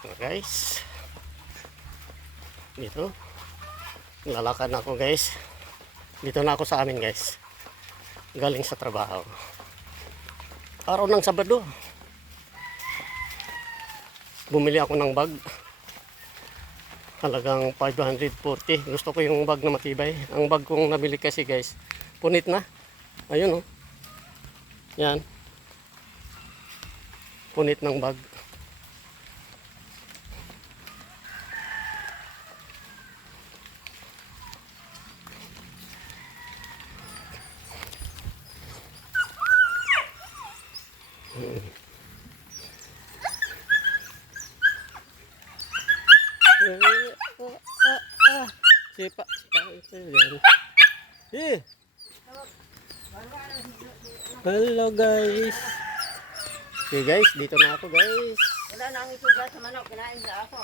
Guys, dito lalakad na ako guys. Dito na ako sa amin guys, galing sa trabaho, araw ng Sabado. Bumili ako ng bag, halagang 540. Gusto ko yung bag na matibay. Ang bag kong nabili kasi guys, punit na. Ayun oh, yan, punit ng bag. Sipa ito yan. Hello guys. Okay guys, dito na ako guys. Wala na ang ituga sa manok, kinain sa ako.